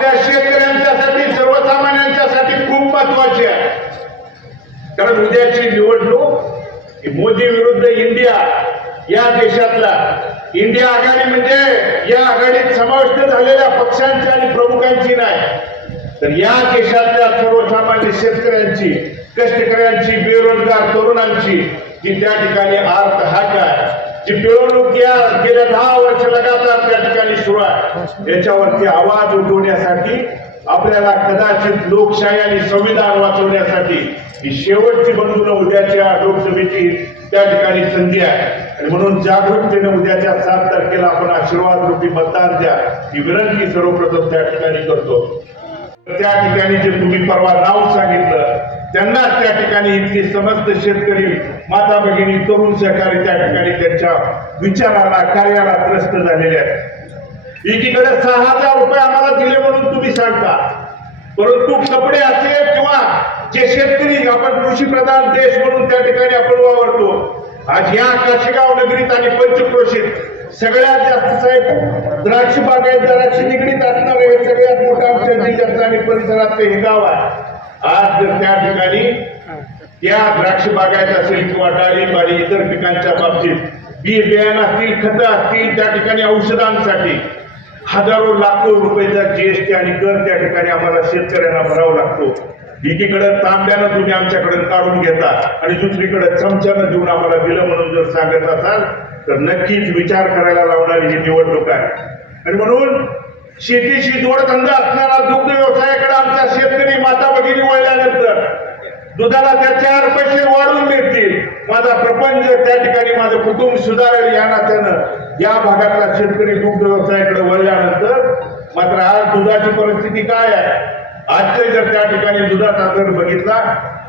आपल्या शेतकऱ्यांच्यासाठी सर्वसामान्यांच्यासाठी खूप महत्वाची आहे. कारण उद्याची निवडणूक ही मोदी विरुद्ध इंडिया या देशातला. इंडिया आघाडी म्हणजे या आघाडीत समाविष्ट झालेल्या पक्षांची आणि प्रमुखांची नाही. तर या देशातल्या सर्वसामान्य शेतकऱ्यांची कष्टकऱ्यांची बेरोजगार तरुणांची जी त्या ठिकाणी आर्थ हाक आहे जी पिळवणूक या गेल्या दहा वर्ष लगातार त्या ठिकाणी सुरू आहे. याच्यावरती आवाज उठवण्यासाठी आपल्याला कदाचित लोकशाही आणि संविधान वाचवण्यासाठी ही शेवटची बंधून उद्याच्या लोकसभेची त्या ठिकाणी संधी आहे. आणि म्हणून जागरूकतेने उद्याच्या सात तारखेला आपण आशीर्वाद रूपी मतदान द्या ही विनंती सर्वप्रथम त्या ठिकाणी करतो. त्या ठिकाणी जे तुम्ही परवा नाव त्यांनाच त्या ठिकाणी इथली समस्त शेतकरी माता भगिनी तरुण सहकारी त्या ठिकाणी त्यांच्या विचाराला कार्याला त्रस्त झालेले आहेत. एकीकडे सहा हजार रुपये आम्हाला दिले म्हणून तुम्ही सांगता. परंतु कपडे असेल किंवा जे शेतकरी आपण कृषी प्रधान देश म्हणून त्या ठिकाणी आपण वावरतो. आज या काशीगाव नगरीत आणि पंचक्रोशीत सगळ्यात जास्त साहेब द्राक्ष बागायत बागायतदाराशी निगडीत असणारे सगळ्यात मोठा आमच्या जिल्ह्यातलं आणि परिसरातलं हे गाव आहे. आज जर त्या ठिकाणी या द्राक्ष बागायत असेल किंवा डाळिंब आणि इतर पिकांच्या बाबतीत बी बियाणं असतील खतं असतील त्या ठिकाणी औषधांसाठी हजारो लाखो रुपयेचा जीएसटी आणि कर त्या ठिकाणी आम्हाला शेतकऱ्यांना भरावा लागतो. एकीकडे तांब्यानं तुम्ही आमच्याकडे काढून घेता आणि दुसरीकडे चमच्यानं देऊन आम्हाला दिलं म्हणून जर सांगत असाल तर नक्कीच विचार करायला लावणारी ही निवडणूक आहे. आणि म्हणून शेतीशी जोडधंदा असणारा दुग्ध व्यवसायाकडे आमच्या शेतकरी माता भगिनी वळल्यानंतर दुधाला त्या चार पैसे वाढून मिळतील. माझा प्रपंच त्या ठिकाणी माझं कुटुंब सुधारेल या नात्यानं या भागातला शेतकरी दुग्ध व्यवसायाकडे वळल्यानंतर मात्र आज दुधाची परिस्थिती काय आहे? आजचे जर त्या ठिकाणी दुधाचा दर बघितला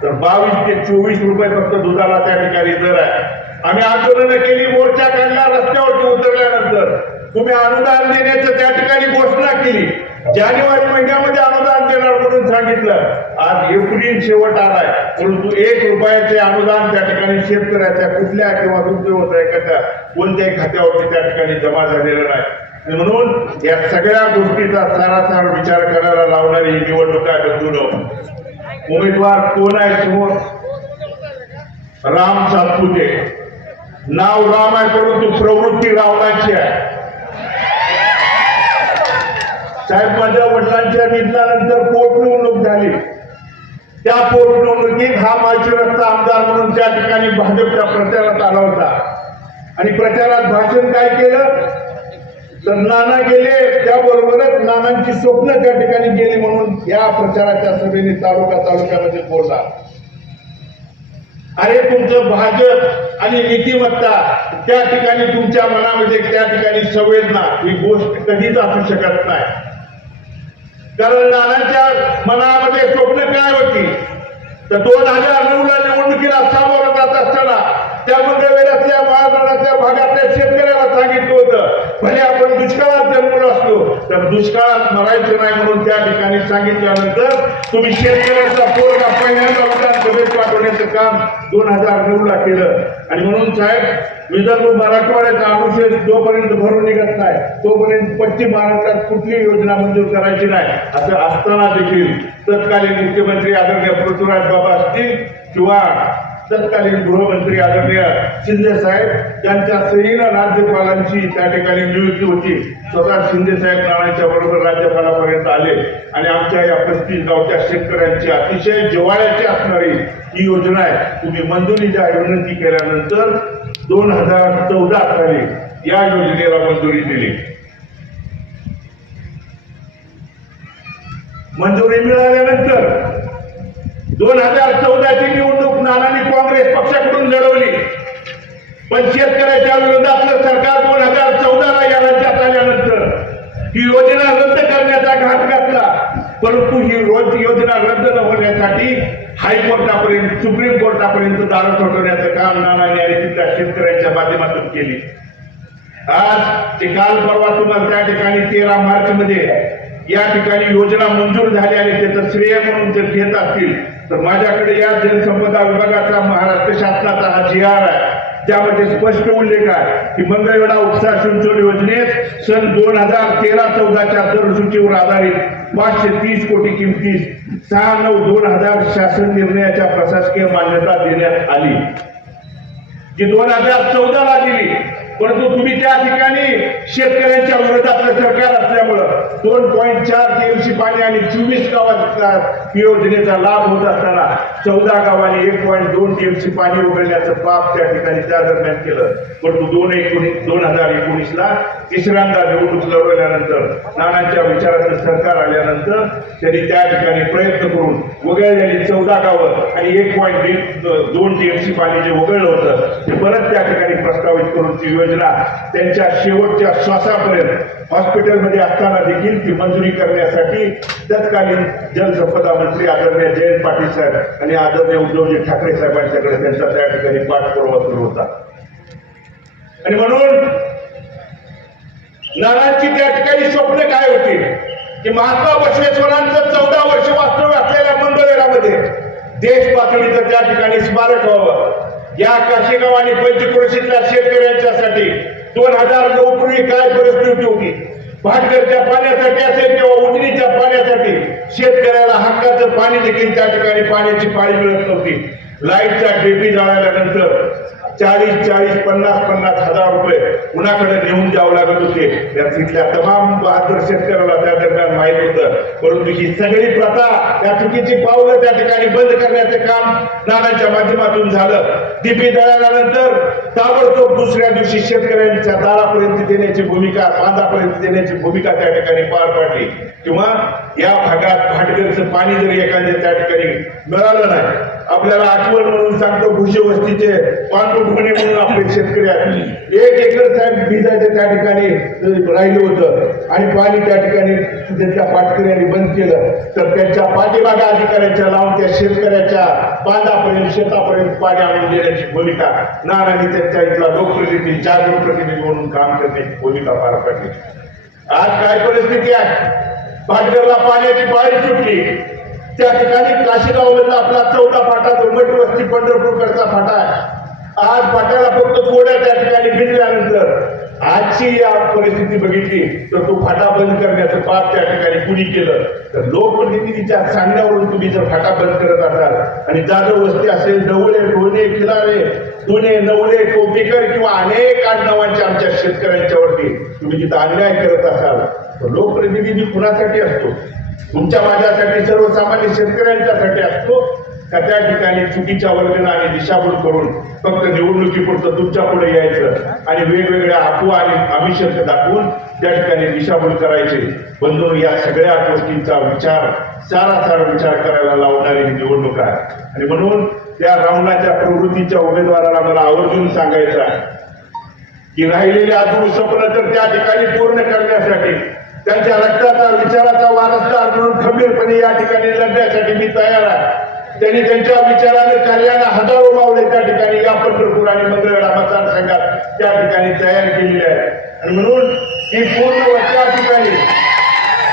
तर बावीस ते चोवीस रुपये फक्त दुधाला त्या ठिकाणी दर आहे. आम्ही आंदोलनं केली मोर्चा काढला रस्त्यावरती उतरल्यानंतर तुम्ही अनुदान देण्याचं त्या ठिकाणी घोषणा केली. जानेवारी महिन्यामध्ये अनुदान देणार म्हणून सांगितलं. आज एप्रिल शेवट आलाय. परंतु एक रुपयाचे अनुदान त्या ठिकाणी शेतकऱ्याच्या कुठल्या किंवा दुग्धव्यवसायाच्या कोणत्याही खात्यावरती त्या ठिकाणी जमा झालेलं नाही. म्हणून या सगळ्या गोष्टीचा सारासार विचार करायला लावणारी ही निवडणूक आहे बंधून उमेदवार कोण आहे समोर? राम सातपुते. नाव राम आहे परंतु प्रवृत्ती रावणाची आहे. साहेब माझ्या वडिलांच्या निधनानंतर पोटनिवडणूक झाली. त्या पोटनिवडणुकीत हा माळशिरसचा आमदार म्हणून त्या ठिकाणी भाजपच्या प्रचारात आला होता. आणि प्रचारात भाषण काय केलं? तर नाना गेले त्याबरोबरच नानांची स्वप्न त्या ठिकाणी गेली म्हणून या प्रचाराच्या सभेने तालुका तालुक्यामध्ये बोलला अरे तुमचं भाजप आणि नीतिमत्ता त्या ठिकाणी तुमच्या मनामध्ये त्या ठिकाणी संवेदना ही गोष्ट कधीच असू शकत नाही. कारण नानांच्या मनामध्ये स्वप्न काय होती? तर दोन हजार नऊ ला निवडणुकीला सामोरं जात असताना त्या मंगळवेढ्यातल्या महाराष्ट्राच्या भागातल्या शेतकऱ्याला सांगितलं होतं भले आपण दुष्काळात जन्मलो असतो तर दुष्काळात मरायचं नाही म्हणून त्या ठिकाणी सांगितल्यानंतर तुम्ही शेतकऱ्याचा पोरगा पहिल्यांदा विधानसभेत पाठवण्याचं काम दोन हजार नऊ ला केलं. आणि म्हणून साहेब विदर्भ मराठवाड्याचा अनुशेष जोपर्यंत भरून निघत नाही तोपर्यंत पश्चिम महाराष्ट्रात कुठली योजना मंजूर करायची नाही असं असताना देखील तत्कालीन मुख्यमंत्री आदरणीय पृथ्वीराज बाबा असतील किंवा तत्कालीन गृहमंत्री आदरणीय शिंदे साहेब यांच्या सहीनं राज्यपालांची त्या ठिकाणी नियुक्ती होती. स्वतः शिंदे साहेब नावाच्या बरोबर राज्यपालापर्यंत आले. आणि आमच्या या पस्तीस गावच्या शेतकऱ्यांची अतिशय जिवाळ्याची असणारी ही योजना आहे. तुम्ही मंजुरीच्या विनंती केल्यानंतर दोन हजार चौदा साली या योजनेला मंजुरी दिली. मंजुरी मिळाल्यानंतर दोन हजार चौदाची निवडणूक नानांनी काँग्रेस पक्षाकडून लढवली. पण शेतकऱ्याच्या विरोधातलं सरकार दोन हजार चौदाला या राज्यात आल्यानंतर ही योजना रद्द करण्याचा घाट घातला. परंतु ही रोज योजना रद्द न होण्यासाठी हायकोर्टापर्यंत सुप्रीम कोर्टापर्यंत दार ठोठवण्याचं काम नानांनी आणि तिथल्या शेतकऱ्यांच्या माध्यमातून केली. आज ते काल परवा तुम्हाला त्या ठिकाणी तेरा मार्च मध्ये या ठिकाणी योजना मंजूर झाली आणि त्याचं श्रेय म्हणून जर घेत असतील तर माझ्याकडे या जलसंपदा विभागाचा महाराष्ट्र शासनाचा हा जी आर आहे. त्यामध्ये स्पष्ट उल्लेख आहे की मंगळवेढा उपसा सिंचन योजनेत सन दोन हजार तेरा चौदाच्या दरसूचीवर आधारित पाचशे तीस कोटी किमतीस सहा नऊ दोन हजार शासन निर्णयाच्या प्रशासकीय मान्यता देण्यात आली. जी दोन हजार चौदाला दिली परंतु तुम्ही त्या ठिकाणी शेतकऱ्यांच्या विरोधातलं सरकार असल्यामुळं दोन पॉईंट चार टीएमसी पाणी आणि चोवीस गावात योजनेचा लाभ होत असताना चौदा गावांनी एक पॉईंट दोन टीएमसी पाणी उघडण्याचं पाप त्या ठिकाणी त्या दरम्यान केलं. परंतु दोन एकोणीस दोन हजार एकोणीसला तिसऱ्यांदा निवडणूक लढवल्यानंतर नानांच्या विचाराचं सरकार आल्यानंतर त्यांनी त्या ठिकाणी प्रयत्न करून वगळलेली चौदा गावं आणि एक पॉईंट दोन टीएमसी पाणी जे वगळलं होतं ते परत त्या ठिकाणी योजना त्यांच्या शेवटच्या श्वासापर्यंत हॉस्पिटलमध्ये असताना देखील ती मंजुरी करण्यासाठी तत्कालीन जलसंपदा मंत्री आदरणीय जयंत पाटील साहेब आणि आदरणीय उद्धवजी ठाकरे साहेबांच्याकडे त्यांचा त्या ठिकाणी पाठपुरावा सुरू होता. आणि म्हणून नानांची त्या ठिकाणी स्वप्न काय होती? की महात्मा बसवेश्वरांचं चौदा वर्ष वास्तव्य असलेल्या मंगळवेढामध्ये देश पातळीचं त्या ठिकाणी स्मारक व्हावं. या काशीगाव आणि पंचक्रोशीतल्या शेतकऱ्यांच्यासाठी दोन हजार नऊ पूर्वी काय परिस्थिती होती? भाटकरच्या पाण्यासाठी असेल किंवा उजनीच्या पाण्यासाठी शेतकऱ्याला हक्काचं पाणी देखील त्या ठिकाणी पाण्याची पाणी मिळत नव्हती. लाईटच्या डेपी जाळल्यानंतर चाळीस चाळीस पन्नास पन्नास हजार रुपये कुणाकडे नेऊन द्यावं लागत होते? त्या तिथल्या तमाम बहादूर शेतकऱ्याला त्या दरम्यान माहीत होतं. परंतु ही सगळी प्रथा त्या चुकीची पावलं त्या ठिकाणी बंद करण्याचं काम नानाच्या माध्यमातून झालं. डीपी दळाल्यानंतर ताबडतोब दुसऱ्या दिवशी शेतकऱ्यांच्या दारापर्यंत देण्याची भूमिका बांधापर्यंत देण्याची भूमिका त्या ठिकाणी पार पाडली. किंवा या भागात भाटघरचं पाणी जरी एखाद्या त्या ठिकाणी मिळालं नाही आपल्याला आठवण म्हणून सांगतो भुसे वस्तीचे म्हणून आपले शेतकरी आहेत. एक एकर साहेब भिजायचं त्या ठिकाणी राहिलं होतं. आणि पाणी त्या ठिकाणी त्यांच्या पाटकऱ्यांनी बंद केलं. तर त्यांच्या पाठीमागा अधिकाऱ्याच्या लावून त्या शेतकऱ्याच्या बांधापर्यंत शेतापर्यंत पाणी आणून देण्याची भूमिका नारायणी त्यांच्या इथला लोकप्रतिनिधी जागरूक प्रतिनिधी म्हणून काम करण्याची भूमिका पार पाडली. आज काय परिस्थिती आहे? पाटघरला पाण्याची पाळी सुटली. त्या ठिकाणी काशीगाव मधला आपला चौदा फाटा तो वस्ती पंढरपूरकडचा फाटा आहे. आज फाट्याला फक्त थोड्या त्या ठिकाणी भिजल्यानंतर आजची या परिस्थिती बघितली तर तो फाटा बंद करण्याचं पाप त्या ठिकाणी कुणी केलं? तर लोकप्रतिनिधीच्या सांगण्यावरून तुम्ही जर फाटा बंद करत असाल आणि जाधव वस्ती असेल डवळे ढोणे खिलारे पुणे नवळे कोपेकर किंवा अनेक आडनावांच्या आमच्या शेतकऱ्यांच्यावरती तुम्ही तिथं अन्याय करत असाल तर लोकप्रतिनिधी कुणासाठी असतो? तुमच्या माझ्यासाठी सर्वसामान्य शेतकऱ्यांच्यासाठी असतो का त्या ठिकाणी चुकीच्या वर्गणा आणि दिशाभूल करून फक्त निवडणुकीपुरतं तुमच्यापुढे यायचं आणि वेगवेगळ्या अफवा आणि अभिषेक दाखवून त्या ठिकाणी दिशाभूल करायचे? बंधू या सगळ्या गोष्टींचा विचार सारा विचार करायला लावणारी ही निवडणूक आहे. आणि म्हणून त्या रावणाच्या प्रवृत्तीच्या उमेदवाराला मला आवर्जून सांगायचं आहे की राहिलेले अधूर स्वप्न तर त्या ठिकाणी पूर्ण करण्यासाठी त्यांच्या रक्ताचा विचाराचा वारसदार म्हणून खंबीरपणे या ठिकाणी लढण्यासाठी मी तयार आहे. त्यांनी त्यांच्या विचाराने कार्याला हजारो मावले. त्या ठिकाणी या पंढरपूर आणि मंगळवेढा मतदारसंघात त्या ठिकाणी तयार केलेले आहे. आणि म्हणून ही पूर्ण त्या ठिकाणी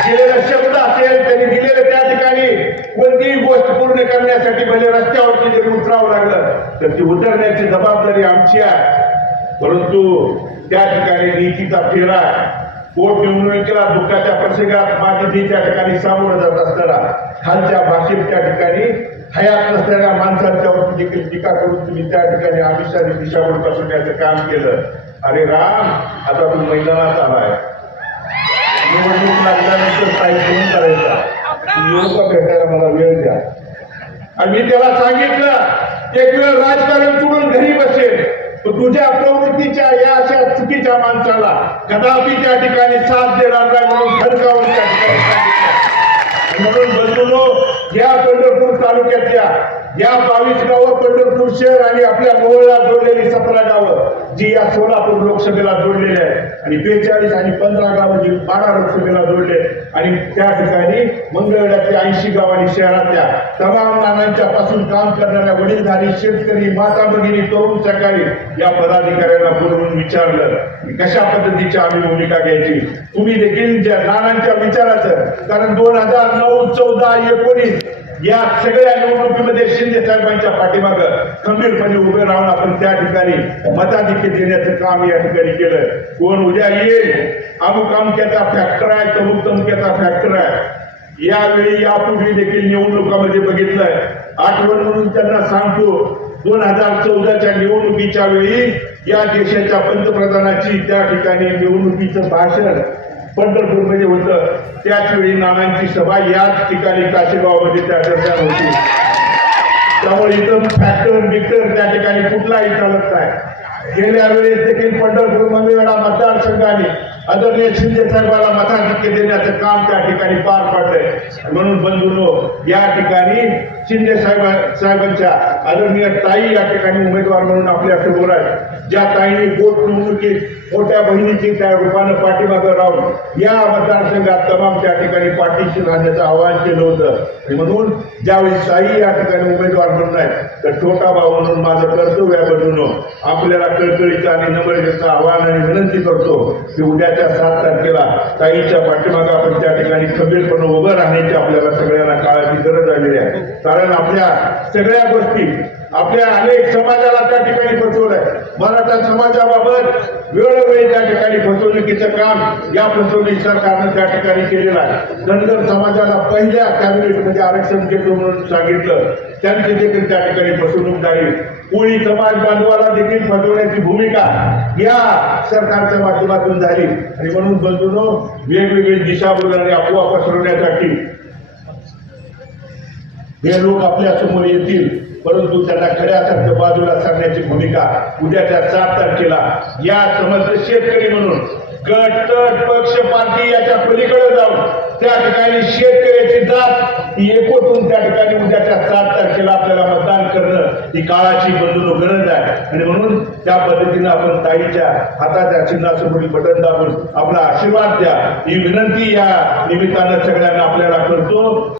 दिलेला शब्द असेल त्यांनी दिलेलं त्या ठिकाणी कोणतीही गोष्ट पूर्ण करण्यासाठी भले रस्त्यावरती जरी उतरावं लागलं तर ती उतरण्याची जबाबदारी आमची आहे. परंतु त्या ठिकाणी नीतीचा फेरा आहे. पोटनिवडणुकीला दुःखाच्या प्रसंगात माझी त्या ठिकाणी सामोरं जात असताना खालच्या भाषेत त्या ठिकाणी हयात नसलेल्या माणसांच्यावरती देखील टीका करून तुम्ही त्या ठिकाणी आमिषाने दिशाभूल पसरण्याचं काम केलं. अरे राम आता तू मैदानात आलाय. निवडणूक लागल्यानंतर काही फोन करायचा? येऊ भेटायला मला वेळ द्या. आणि मी त्याला सांगितलं एक वेळ राजकारण सोडून घरी बसेल. पण तुझ्या प्रवृत्तीच्या या अशा चुकीच्या माणसाला कदापि त्या ठिकाणी साथ देणार नाही म्हणून खडकावून त्या ठिकाणी म्हणून बंधूनो या पंढरपूर तालुक्यातल्या या बावीस गावं पंढरपूर शहर आणि आपल्या मोहळला जोडलेली सतरा गावं जी या सोलापूर लोकसभेला जोडलेली आहेत. आणि बेचाळीस आणि पंधरा गावं जी बारा लोकसभेला जोडले आणि त्या ठिकाणी मंगळवेढ्यातल्या ऐंशी गाव आणि शहरातल्या तमाम नानांच्या पासून काम करणाऱ्या वडीलधारी शेतकरी माता भगिनी तरुण सकाळी या पदाधिकाऱ्यांना बोलवून विचारलं की कशा पद्धतीची आम्ही भूमिका घ्यायची? तुम्ही देखील ज्या नानांच्या विचाराचं कारण दोन हजार नऊ चौदा एकोणीस या सगळ्या निवडणुकीमध्ये शिंदे साहेबांच्या पाठीमागं खंबीरपणे उभे राहून आपण त्या ठिकाणी मताधिक्य देण्याचं काम या ठिकाणी केलं. कोण उद्या येईल? अमुक अमक्याचा फॅक्टर आहे तमुक तमक्याचा फॅक्टर आहे. यावेळी यापूर्वी देखील निवडणुकामध्ये बघितलंय. आठवण म्हणून त्यांना सांगतो दोन हजार चौदाच्या निवडणुकीच्या वेळी या देशाच्या पंतप्रधानाची त्या ठिकाणी निवडणुकीचं भाषण पंढरपूरमध्ये होतं. त्याचवेळी नानांची सभा याच ठिकाणी काशेगावमध्ये त्या दरम्यान होती. त्यामुळे इथं फॅक्टर बिक्टर त्या ठिकाणी कुठलाही चालत नाही. गेल्या वेळेस देखील पंढरपूर मंगळवेढा मतदारसंघाने आदरणीय शिंदे साहेबाला मताधिक्य देण्याचं काम त्या ठिकाणी पार पाडलंय. म्हणून बंधूंनो या ठिकाणी शिंदे साहेब साहेबांच्या आदरणीय ताई या ठिकाणी उमेदवार म्हणून आपल्यासमोर आहेत. ज्या ताईंनी बोट निवडणुकीत मोठ्या बहिणीची त्या रूपानं पाठीमागं राहून या मतदारसंघात तमाम त्या ठिकाणी पाठीशी राहण्याचं आवाहन केलं होतं. आणि म्हणून ज्यावेळी ताई या ठिकाणी उमेदवार म्हणून आहेत तर छोटा भाऊ म्हणून माझं कर्तव्य बनवून आपल्याला कळकळीचं आणि नम्रतेचं आवाहन आणि विनंती करतो की उद्याच्या सात तारखेला ताईच्या पाठीमागं आपण त्या ठिकाणी खंबीरपणे उभं राहण्याची आपल्याला सगळ्यांना काळाची गरज आलेली आहे. कारण आपल्या सगळ्या गोष्टी आपल्या अनेक समाजाला त्या ठिकाणी फसवलंय. मराठा समाजाबाबत वेळोवेळी त्या ठिकाणी फसवणुकीचं काम या फसवणूक सरकारनं त्या ठिकाणी केलेलं आहे. धनगर समाजाला पहिल्या कॅबिनेटमध्ये आरक्षण देतो म्हणून सांगितलं. त्यांची देखील त्या ठिकाणी फसवणूक झाली. कोळी समाज बांधवाला देखील फसवण्याची भूमिका या सरकारच्या माध्यमातून झाली. आणि म्हणून बंधूनो वेगवेगळी दिशाभूल आणि अफवा पसरवण्यासाठी हे लोक आपल्यासमोर येतील. परंतु त्यांना खऱ्यासारख्या बाजूला सांगण्याची भूमिका उद्याच्या सात तारखेला या समस्त शेतकरी म्हणून गट तट पक्ष पार्टी याच्या पलीकडे जाऊन त्या ठिकाणी शेतकऱ्याची जात ही एकवटून त्या ठिकाणी उद्याच्या सात तारखेला आपल्याला मतदान करणं ही काळाची बदलू गरज आहे. आणि म्हणून त्या पद्धतीनं आपण ताईच्या हाताच्या चिन्हासमोरील बटन दाबून आपला आशीर्वाद द्या. ही विनंती या निमित्तानं सगळ्यांना आपल्याला करतो.